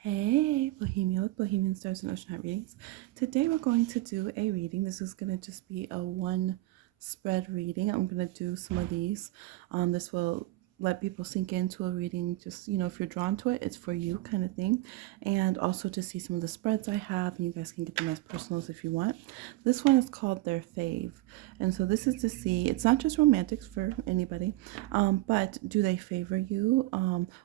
Hey, Bohemia with Bohemian Stars and Ocean Heart Readings. Today we're going to do a reading. This is going to just be a one spread reading. I'm going to do some of these. This will let people sink into a reading. Just, if you're drawn to it, it's for you kind of thing. And also to see some of the spreads I have, and you guys can get them as personals if you want. This one is called Their Fave. And so this is to see, it's not just romantics for anybody, but do they favor you?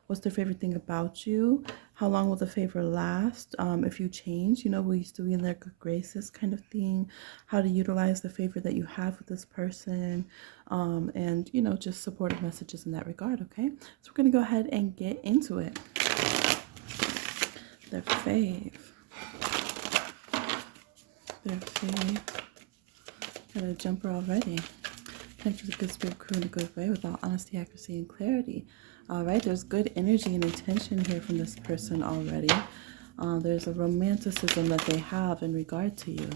What's their favorite thing about you? How long will the favor last? If you change, will you still be in their good graces kind of thing? How to utilize the favor that you have with this person, and, just supportive messages in that regard, okay? So we're going to go ahead and get into it. Their fave. Their fave. Got a jumper already. Connect with a good spirit crew in a good way with all honesty, accuracy, and clarity. All right, there's good energy and intention here from this person already. There's a romanticism that they have in regard to you.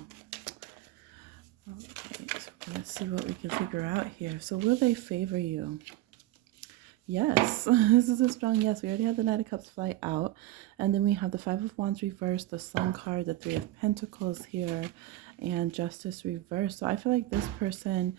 Okay, so let's see what we can figure out here. So will they favor you? Yes, this is a strong yes. We already have the Knight of Cups fly out. And then we have the Five of Wands reversed, the Sun card, the Three of Pentacles here, and Justice reversed. So I feel like this person,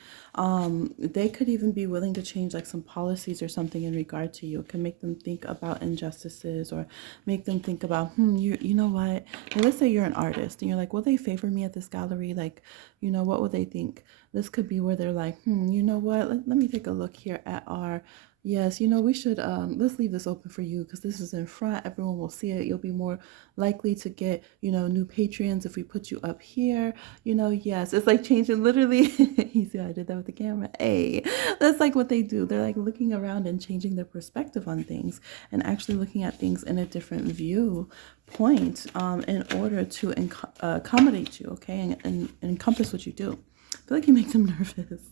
they could even be willing to change like some policies or something in regard to you. It can make them think about injustices or make them think about, you know what? Now, let's say you're an artist and you're like, will they favor me at this gallery? Like, what would they think? This could be where they're like, you know what? Let me take a look here at our... Yes, we should, let's leave this open for you because this is in front. Everyone will see it. You'll be more likely to get, new patrons if we put you up here. Yes, it's like changing literally. You see how I did that with the camera? Hey, that's like what they do. They're like looking around and changing their perspective on things and actually looking at things in a different viewpoint in order to accommodate you, okay, and encompass what you do. I feel like you make them nervous.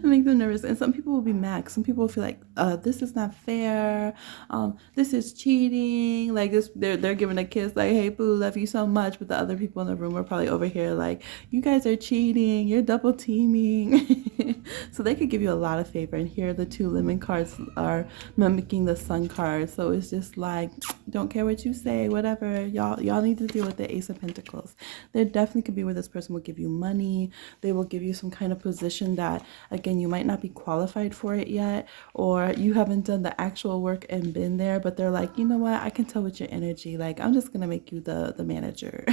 Make them nervous. And some people will be mad. Some people will feel like, this is not fair. This is cheating. Like this, they're giving a kiss like, hey boo, love you so much. But the other people in the room are probably over here like, you guys are cheating. You're double teaming. So they could give you a lot of favor. And here the two lemon cards are mimicking the sun card. So it's just like, don't care what you say, whatever. Y'all need to deal with the Ace of Pentacles. There definitely could be where this person will give you money. They will give you some kind of position that, again, you might not be qualified for it yet, or you haven't done the actual work and been there, but they're like, you know what, I can tell with your energy, like, I'm just gonna make you the manager.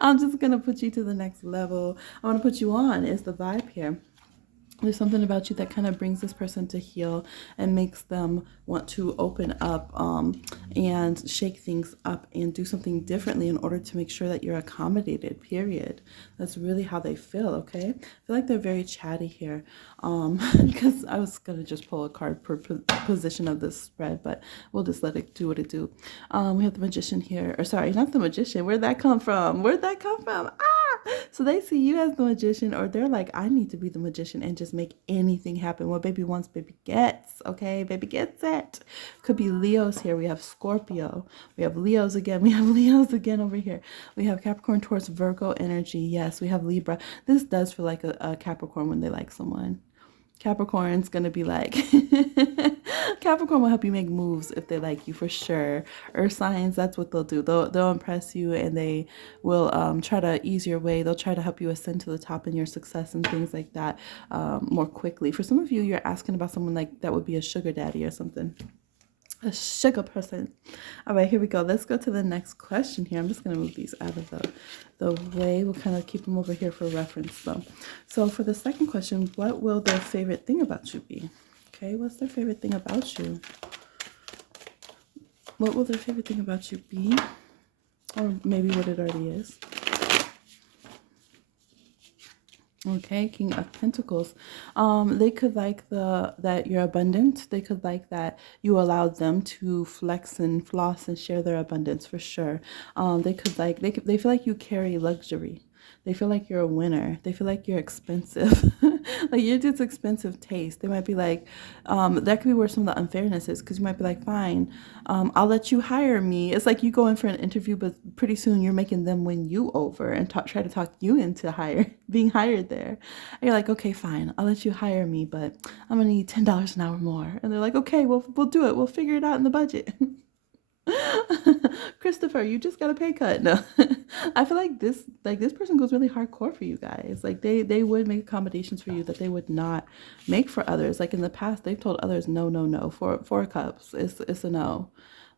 I'm just gonna put you to the next level. I want to put you on is the vibe here. There's something about you that kind of brings this person to heal and makes them want to open up and shake things up and do something differently in order to make sure that you're accommodated, period. That's really how they feel, okay? I feel like they're very chatty here because I was going to just pull a card per position of this spread, but we'll just let it do what it do. We have the Magician here, or sorry, not the Magician. Where'd that come from? Where'd that come from? So they see you as the magician, or they're like, I need to be the magician and just make anything happen. What baby wants, baby gets. Okay, baby gets it. Could be Leos here. We have Scorpio. We have Leos again. We have Leos again over here. We have Capricorn, Taurus, Virgo energy. Yes, we have Libra. This does feel like a Capricorn when they like someone. Capricorn's gonna be like Capricorn will help you make moves if they like you for sure. Earth signs, that's what they'll do. They'll impress you and they will try to ease your way. They'll try to help you ascend to the top in your success and things like that more quickly. For some of you, you're asking about someone like that would be a sugar daddy or something. A sugar person. All right, here we go. Let's go to the next question here. I'm just going to move these out of the way. We'll kind of keep them over here for reference though. So for the second question, what will their favorite thing about you be? Okay, what's their favorite thing about you? What will their favorite thing about you be? Or maybe what it already is. Okay, King of Pentacles. They could like that you're abundant. They could like that you allowed them to flex and floss and share their abundance for sure. They could like they feel like you carry luxury. They feel like you're a winner. They feel like you're expensive. Like you're just expensive taste. They might be like, that could be where some of the unfairness is, because you might be like, fine, I'll let you hire me. It's like you go in for an interview, but pretty soon you're making them win you over and try to talk you into being hired there. And you're like, okay, fine, I'll let you hire me, but I'm gonna need $10 an hour more. And they're like, okay, we'll do it. We'll figure it out in the budget. Christopher, you just got a pay cut. No, I feel like this person goes really hardcore for you guys. Like they would make accommodations for you that they would not make for others. Like in the past, they've told others no, no, no. For 4 cups, it's a no.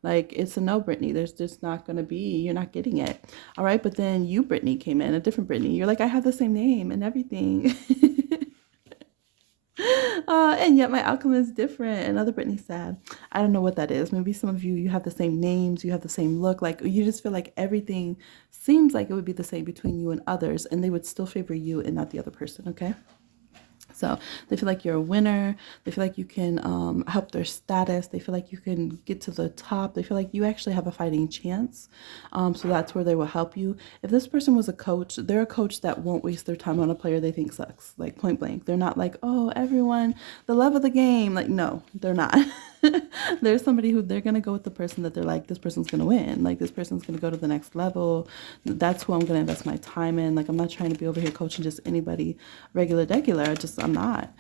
Like it's a no, Brittany. There's just not gonna be. You're not getting it. All right, but then you, Brittany, came in, a different Brittany. You're like, I have the same name and everything. And yet my outcome is different. Another Brittany said, I don't know what that is. Maybe some of you, you have the same names, you have the same look. Like you just feel like everything seems like it would be the same between you and others, and they would still favor you and not the other person. Okay. So they feel like you're a winner. They feel like you can help their status. They feel like you can get to the top. They feel like you actually have a fighting chance. So that's where they will help you. If this person was a coach, they're a coach that won't waste their time on a player they think sucks, like point blank. They're not like, oh, everyone, the love of the game. Like, no, they're not. There's somebody who they're going to go with the person that they're like, this person's going to win. Like, this person's going to go to the next level. That's who I'm going to invest my time in. Like, I'm not trying to be over here coaching just anybody regular, degular. I'm not.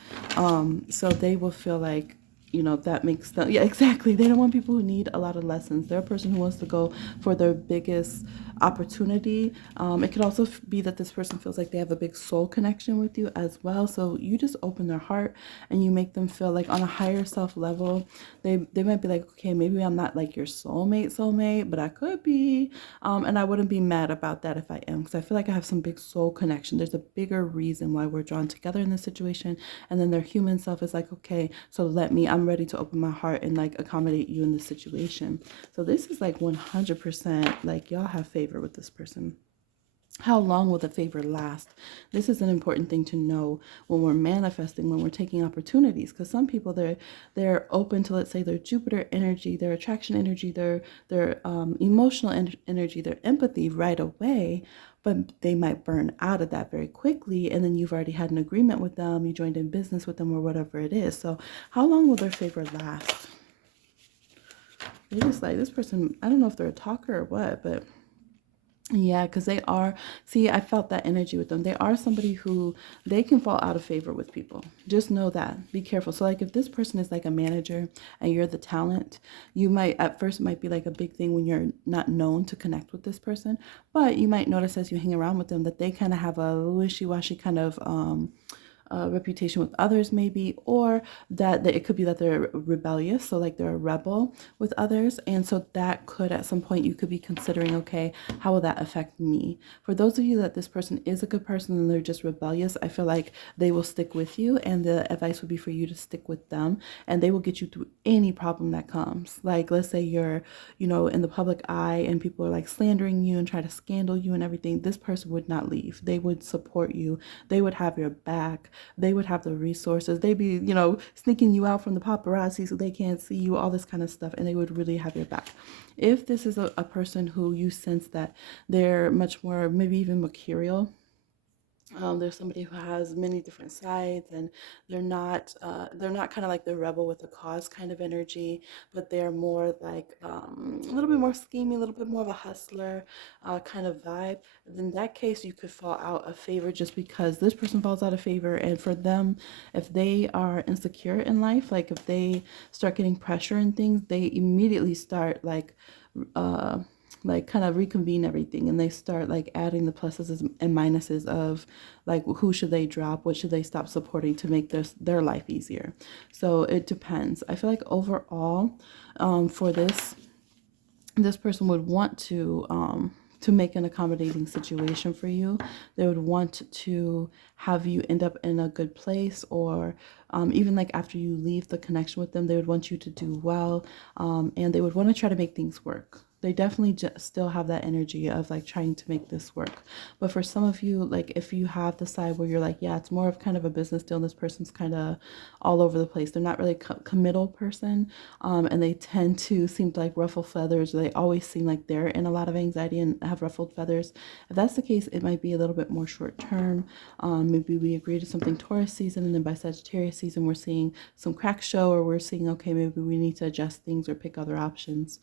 So they will feel like, that makes them, yeah, exactly. They don't want people who need a lot of lessons. They're a person who wants to go for their biggest opportunity. It could also be that this person feels like they have a big soul connection with you as well. So you just open their heart and you make them feel like on a higher self level, they might be like, okay, maybe I'm not like your soulmate, but I could be. And I wouldn't be mad about that if I am, because I feel like I have some big soul connection. There's a bigger reason why we're drawn together in this situation. And then their human self is like, okay, so I'm ready to open my heart and like accommodate you in this situation. So this is like 100% like y'all have favor with this person. How long will the favor last? This is an important thing to know when we're manifesting, when we're taking opportunities, because some people they're open to, let's say, their Jupiter energy, their attraction energy, their emotional energy, their empathy right away, but they might burn out of that very quickly, and then you've already had an agreement with them, you joined in business with them, or whatever it is. So how long will their favor last? They just like this person. I don't know if they're a talker or what, but yeah, because they are, see, I felt that energy with them. They are somebody who they can fall out of favor with people. Just know that. Be careful. So like if this person is like a manager and you're the talent, you might, at first it might be like a big thing when you're not known to connect with this person, but you might notice as you hang around with them that they kind of have a wishy-washy kind of reputation with others maybe, or that it could be that they're rebellious, so like they're a rebel with others, and so that could at some point you could be considering, okay, how will that affect me? For those of you that this person is a good person and they're just rebellious, I feel like they will stick with you, and the advice would be for you to stick with them, and they will get you through any problem that comes. Like let's say you're in the public eye and people are like slandering you and try to scandal you and everything. This person would not leave. They would support you. They would have your back. They would have the resources. They'd be, sneaking you out from the paparazzi so they can't see you, all this kind of stuff, and they would really have your back. If this is a person who you sense that they're much more, maybe even mercurial, there's somebody who has many different sides, and they're not kind of like the rebel with the cause kind of energy, but they're more like a little bit more scheming, a little bit more of a hustler kind of vibe. In that case, you could fall out of favor just because this person falls out of favor, and for them, if they are insecure in life, like if they start getting pressure and things, they immediately start uh kind of reconvene everything, and they start like adding the pluses and minuses of like who should they drop, what should they stop supporting to make their life easier. So it depends. I feel like overall, for this person would want to make an accommodating situation for you. They would want to have you end up in a good place, or even like after you leave the connection with them, they would want you to do well, and they would want to try to make things work. They definitely still have that energy of like trying to make this work. But for some of you, like if you have the side where you're like, yeah, it's more of kind of a business deal, and this person's kind of all over the place. They're not really a committal person, and they tend to seem like ruffle feathers. They always seem like they're in a lot of anxiety and have ruffled feathers. If that's the case, it might be a little bit more short term. Maybe we agree to something Taurus season, and then by Sagittarius season, we're seeing some cracks show, or we're seeing, okay, maybe we need to adjust things or pick other options.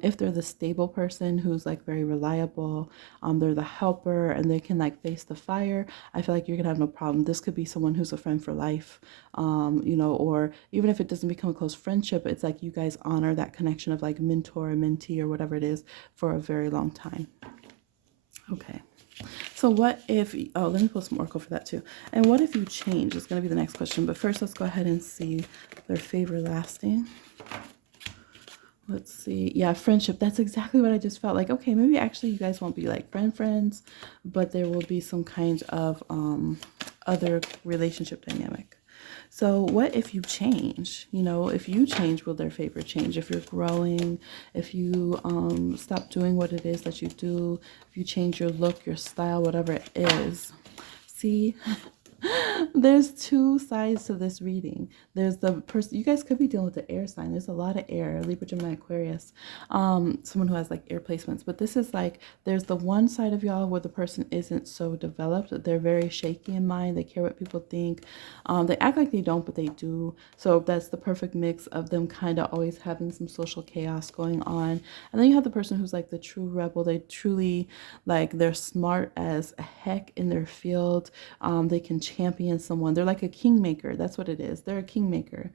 If they're the stable person who's like very reliable. They're the helper and they can like face the fire. I feel like you're gonna have no problem. This could be someone who's a friend for life, or even if it doesn't become a close friendship, it's like you guys honor that connection of like mentor or mentee or whatever it is for a very long time. Okay. So what if, oh, let me pull some oracle for that too. And what if you change? It's going to be the next question. But first, let's go ahead and see their favor lasting. Let's see. Yeah, friendship. That's exactly what I just felt like. Okay, maybe actually you guys won't be like friends, but there will be some kind of other relationship dynamic. So what if you change? If you change, will their favor change? If you're growing, if you stop doing what it is that you do, if you change your look, your style, whatever it is. See, there's two sides to this reading. There's the person, you guys could be dealing with the air sign. There's a lot of air, Libra, Gemini, Aquarius, someone who has like air placements. But this is like, there's the one side of y'all where the person isn't so developed. They're very shaky in mind. They care what people think. They act like they don't, but they do. So that's the perfect mix of them kind of always having some social chaos going on. And then you have the person who's like the true rebel. They truly, like, they're smart as heck in their field. They can champion someone. They're like a kingmaker. That's what it is. They're a kingmaker.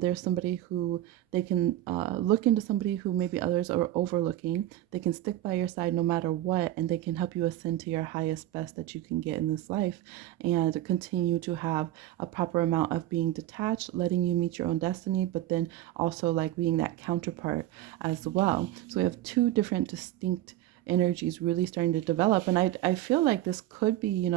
There's somebody who they can look into somebody who maybe others are overlooking. They can stick by your side no matter what, and they can help you ascend to your highest best that you can get in this life and continue to have a proper amount of being detached, letting you meet your own destiny, but then also like being that counterpart as well. So we have two different distinct energies really starting to develop, and I feel like this could be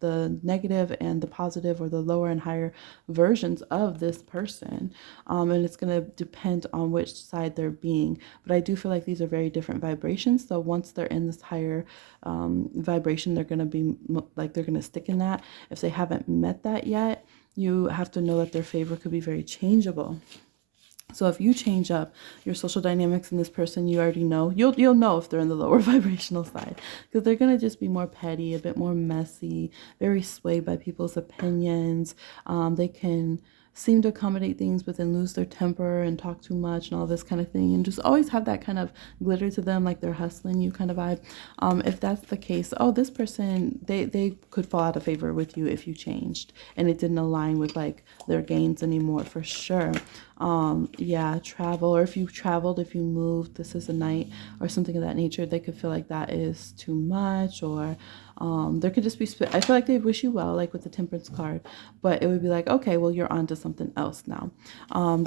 the negative and the positive, or the lower and higher versions of this person, and it's going to depend on which side they're being. But I do feel like these are very different vibrations, so once they're in this higher vibration, they're going to be like, they're going to stick in that. If they haven't met that yet, you have to know that their favor could be very changeable. So if you change up your social dynamics in this person, you already know, you'll know if they're in the lower vibrational side, because they're going to just be more petty, a bit more messy, very swayed by people's opinions. They can seem to accommodate things but then lose their temper and talk too much and all this kind of thing, and just always have that kind of glitter to them, like they're hustling you kind of vibe. If that's the case, this person, they could fall out of favor with you if you changed and it didn't align with like their gains anymore, for sure. Travel, or if you traveled, if you moved, this is a night or something of that nature, they could feel like that is too much, or there could just be, I feel like they wish you well, like with the Temperance card, but it would be like, okay, well, you're on to something else now.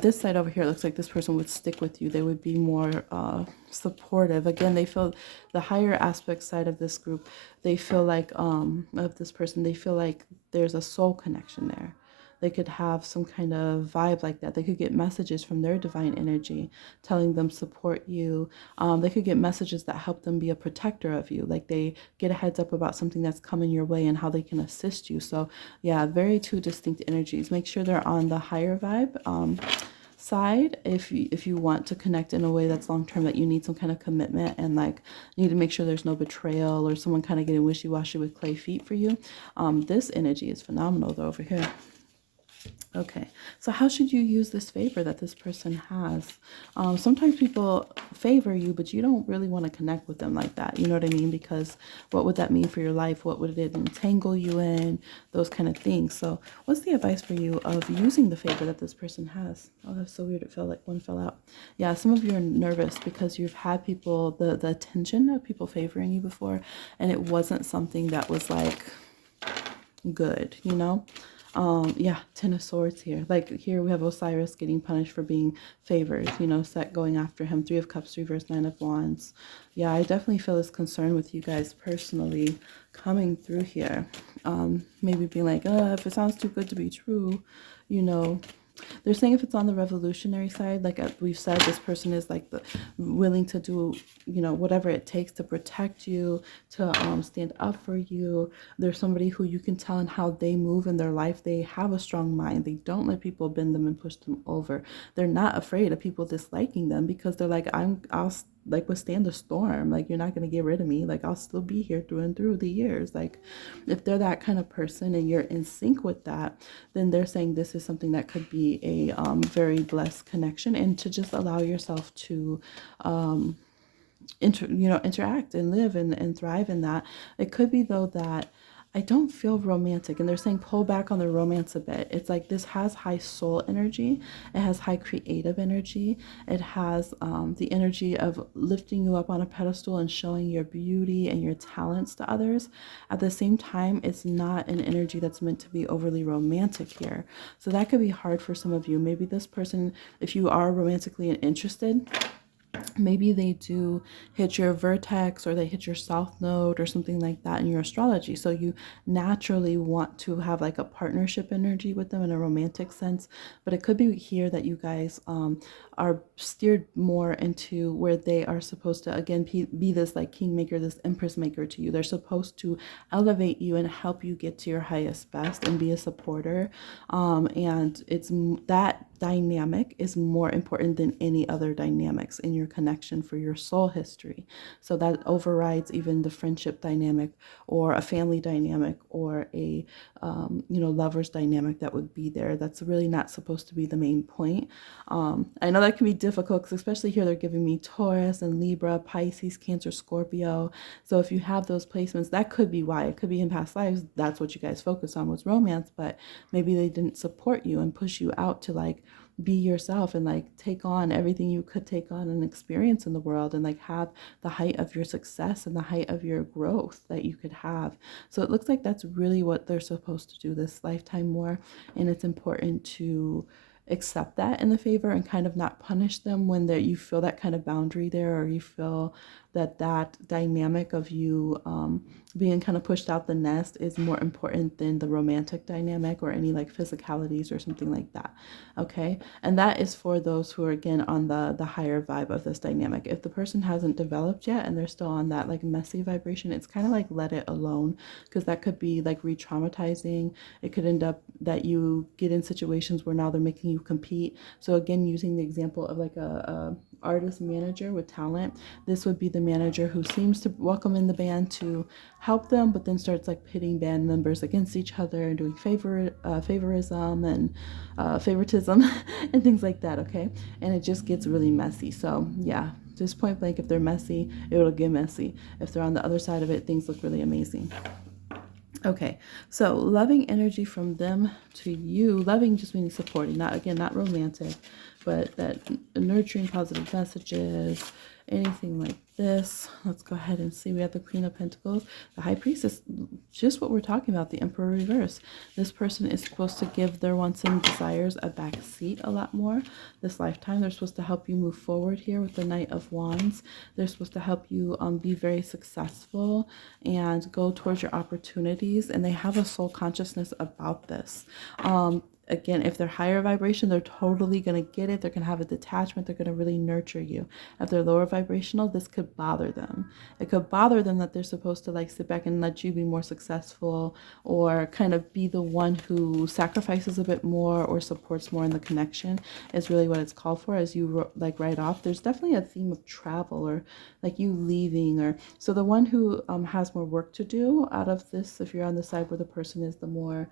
This side over here looks like this person would stick with you. They would be more supportive. Again, they feel the higher aspect side of this group, they feel like of this person, they feel like there's a soul connection there. They could have some kind of vibe like that. They could get messages from their divine energy telling them support you. They could get messages that help them be a protector of you. Like they get a heads up about something that's coming your way and how they can assist you. So yeah, very two distinct energies. Make sure they're on the higher vibe side if you want to connect in a way that's long term, that you need some kind of commitment, and like you need to make sure there's no betrayal or someone kind of getting wishy-washy with clay feet for you. This energy is phenomenal though over here. Okay, so how should you use this favor that this person has? Sometimes people favor you, but you don't really want to connect with them like that. You know what I mean? Because what would that mean for your life? What would it entangle you in? Those kind of things. So what's the advice for you of using the favor that this person has? Oh, that's so weird. It felt like one fell out. Yeah, some of you are nervous because you've had people, the attention of people favoring you before, and it wasn't something that was like good, Ten of Swords here. Like here we have Osiris getting punished for being favored, Set going after him. 3 of Cups reversed, 9 of Wands. Yeah, I definitely feel this concern with you guys personally coming through here. Maybe being like, if it sounds too good to be true, they're saying if it's on the revolutionary side, like we've said, this person is like willing to do, whatever it takes to protect you, to stand up for you. There's somebody who you can tell in how they move in their life. They have a strong mind. They don't let people bend them and push them over. They're not afraid of people disliking them because they're like, I'll like withstand the storm. Like, you're not going to get rid of me. Like, I'll still be here through and through the years. Like, if they're that kind of person and you're in sync with that, then they're saying this is something that could be a very blessed connection, and to just allow yourself to interact and live and thrive in that. It could be though that I don't feel romantic, and they're saying pull back on the romance a bit. It's like this has high soul energy, it has high creative energy, it has the energy of lifting you up on a pedestal and showing your beauty and your talents to others. At the same time, it's not an energy that's meant to be overly romantic here. So that could be hard for some of you. Maybe this person, if you are romantically interested, maybe they do hit your vertex or they hit your south node or something like that in your astrology. So you naturally want to have like a partnership energy with them in a romantic sense. But it could be here that you guys are steered more into where they are supposed to, again, be this like kingmaker, this empress maker to you. They're supposed to elevate you and help you get to your highest best and be a supporter. And it's that dynamic is more important than any other dynamics in your connection for your soul history. So that overrides even the friendship dynamic or a family dynamic or a lover's dynamic that would be there. That's really not supposed to be the main point. I know that can be difficult because especially here they're giving me Taurus and Libra, Pisces, Cancer, Scorpio. So if you have those placements, that could be why. It could be in past lives that's what you guys focus on was romance, but maybe they didn't support you and push you out to like be yourself and like take on everything you could take on and experience in the world and like have the height of your success and the height of your growth that you could have. So it looks like that's really what they're supposed to do this lifetime more, and it's important to accept that in the favor and kind of not punish them when you feel that kind of boundary there, or you feel that dynamic of you being kind of pushed out the nest is more important than the romantic dynamic or any like physicalities or something like that. Okay, and that is for those who are again on the higher vibe of this dynamic. If the person hasn't developed yet and they're still on that like messy vibration, it's kind of like let it alone, because that could be like re-traumatizing. It could end up that you get in situations where now they're making you compete. So again, using the example of like a artist manager with talent, this would be the manager who seems to welcome in the band to help them, but then starts like pitting band members against each other and doing favorism and favoritism and things like that. Okay, and it just gets really messy. So yeah, just point blank, if they're messy, it'll get messy. If they're on the other side of it, things look really amazing. Okay, so loving energy from them to you. Loving just meaning supporting, not romantic, but that nurturing positive messages, anything like this. Let's go ahead and see. We have the Queen of Pentacles, the High Priestess, just what we're talking about, the Emperor reverse. This person is supposed to give their wants and desires a back seat a lot more this lifetime. They're supposed to help you move forward here with the Knight of Wands. They're supposed to help you be very successful and go towards your opportunities, and they have a soul consciousness about this. Again, if they're higher vibration, they're totally going to get it. They're going to have a detachment. They're going to really nurture you. If they're lower vibrational, this could bother them. It could bother them that they're supposed to like sit back and let you be more successful, or kind of be the one who sacrifices a bit more or supports more in the connection is really what it's called for. As you like write off, there's definitely a theme of travel or like you leaving, or so the one who has more work to do out of this, if you're on the side where the person is the more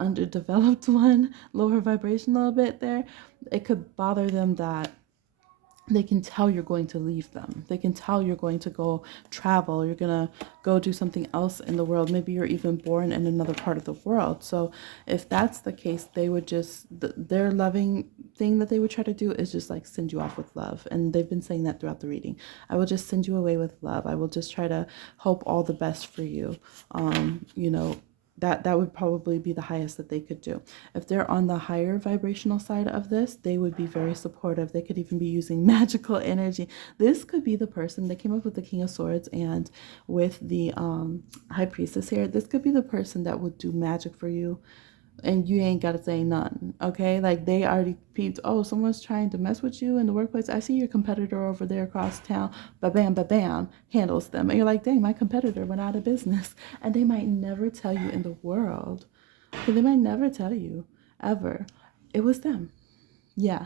underdeveloped one, lower vibration a little bit there, it could bother them that they can tell you're going to leave them. They can tell you're going to go travel, you're going to go do something else in the world. Maybe you're even born in another part of the world. So if that's the case, they would just, their loving thing that they would try to do is just like send you off with love. And they've been saying that throughout the reading. I will just send you away with love. I will just try to hope all the best for you. That would probably be the highest that they could do. If they're on the higher vibrational side of this, they would be very supportive. They could even be using magical energy. This could be the person that came up with the King of Swords and with the High Priestess here. This could be the person that would do magic for you, and you ain't got to say none. Okay, like they already peeped, oh, someone's trying to mess with you in the workplace. I see your competitor over there across town. Ba-bam, ba-bam, handles them. And you're like, dang, my competitor went out of business. And they might never tell you in the world. Okay, they might never tell you ever. It was them. Yeah.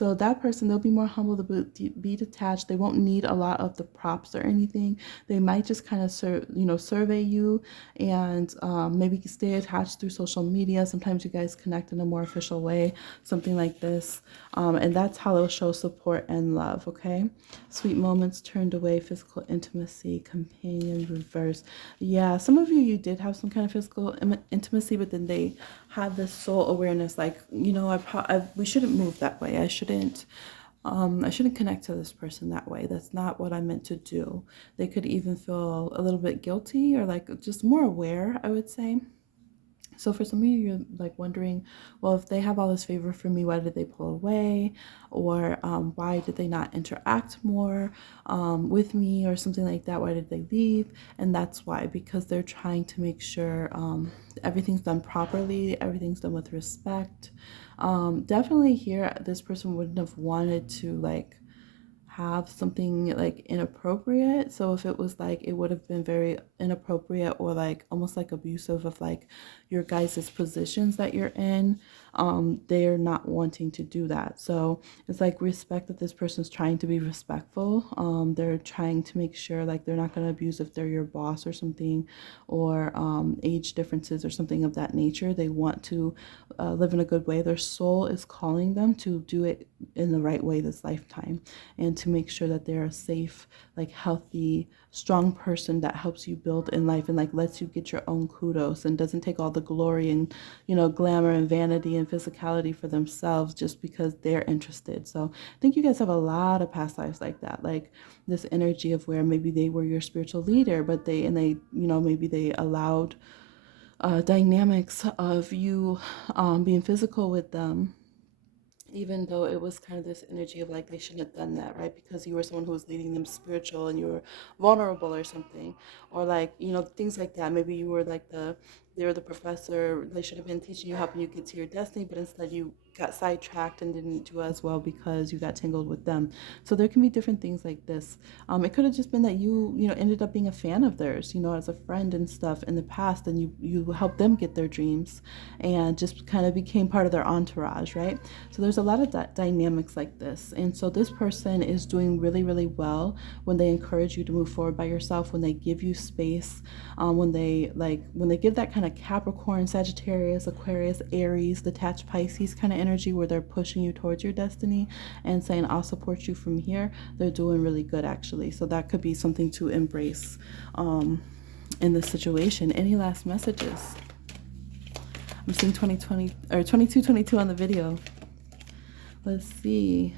So that person, they'll be more humble, to be detached. They won't need a lot of the props or anything. They might just kind of survey you, and maybe stay attached through social media. Sometimes you guys connect in a more official way, something like this. And that's how they'll show support and love, okay? Sweet moments turned away, physical intimacy, companion reverse. Yeah, some of you did have some kind of physical intimacy, but then they had this soul awareness, like, we shouldn't move that way. I shouldn't connect to this person that way. That's not what I meant to do. They could even feel a little bit guilty, or like just more aware, I would say. So for some of you, you're like wondering, well, if they have all this favor for me, why did they pull away? Or why did they not interact more with me, or something like that? Why did they leave? And that's why, because they're trying to make sure everything's done properly, everything's done with respect. Definitely here, this person wouldn't have wanted to like have something like inappropriate. So if it was like, it would have been very inappropriate, or like almost like abusive of like your guys' positions that you're in. They're not wanting to do that. So it's like respect, that this person's trying to be respectful. They're trying to make sure like they're not going to abuse if they're your boss or something, or age differences or something of that nature. They want to live in a good way. Their soul is calling them to do it in the right way this lifetime, and to make sure that they're a safe, like healthy, strong person that helps you build in life, and like lets you get your own kudos, and doesn't take all the glory and glamour and vanity and physicality for themselves just because they're interested. So I think you guys have a lot of past lives like that, like this energy of where maybe they were your spiritual leader, but maybe they allowed dynamics of you being physical with them, even though it was kind of this energy of like they shouldn't have done that, right? Because you were someone who was leading them spiritual, and you were vulnerable or something, or like things like that. Maybe you were like they were the professor. They should have been teaching you, helping you get to your destiny, but instead you got sidetracked and didn't do as well because you got tangled with them. So there can be different things like this. It could have just been that you ended up being a fan of theirs, as a friend and stuff in the past, and you helped them get their dreams, and just kind of became part of their entourage, right? So there's a lot of dynamics like this. And so this person is doing really, really well when they encourage you to move forward by yourself, when they give you space, when they give that kind of Capricorn, Sagittarius, Aquarius, Aries, detached Pisces kind of energy, where they're pushing you towards your destiny and saying, I'll support you from here. They're doing really good, actually. So that could be something to embrace in this situation. Any last messages? I'm seeing 2020 or 2222 on the video. Let's see.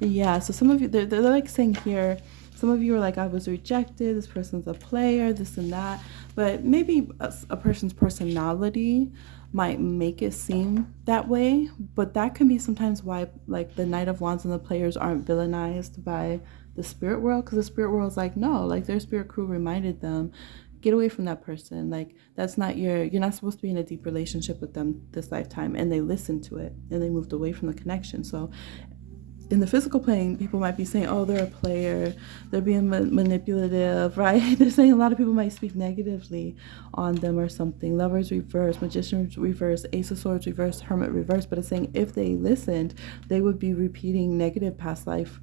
Yeah, so some of you, they're like saying here, some of you are like, I was rejected, this person's a player, this and that. But maybe a person's personality might make it seem that way. But that can be sometimes why like the Knight of Wands and the players aren't villainized by the spirit world. Because the spirit world's like, no, like their spirit crew reminded them, get away from that person. Like that's not you're not supposed to be in a deep relationship with them this lifetime. And they listened to it, and they moved away from the connection. So in the physical plane, people might be saying, oh, they're a player, they're being manipulative, right? They're saying a lot of people might speak negatively on them or something. Lovers reverse, Magician reverse, Ace of Swords reverse, Hermit reverse. But it's saying if they listened, they would be repeating negative past life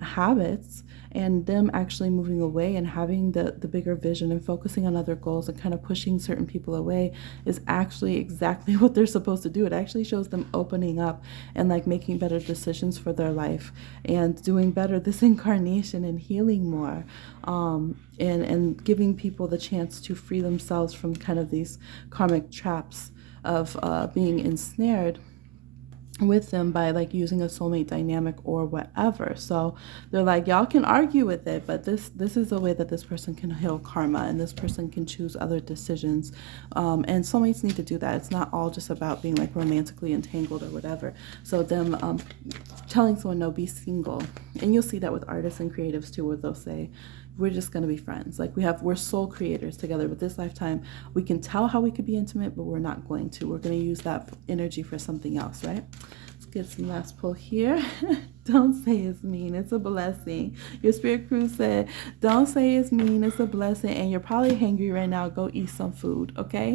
habits, and them actually moving away and having the bigger vision and focusing on other goals and kind of pushing certain people away is actually exactly what they're supposed to do. It actually shows them opening up and like making better decisions for their life and doing better this incarnation and healing more, and giving people the chance to free themselves from kind of these karmic traps of being ensnared with them by like using a soulmate dynamic or whatever. So they're like, y'all can argue with it, but this is a way that this person can heal karma, and this person can choose other decisions, and soulmates need to do that. It's not all just about being like romantically entangled or whatever. So them telling someone, no, be single. And you'll see that with artists and creatives too, where they'll say, we're just going to be friends. Like we're soul creators together, but this lifetime we can tell how we could be intimate, but we're not going to. We're going to use that energy for something else, right? Let's get some last pull here. Don't say it's mean, it's a blessing. Your spirit crew said, don't say it's mean, it's a blessing. And you're probably hungry right now. Go eat some food, okay?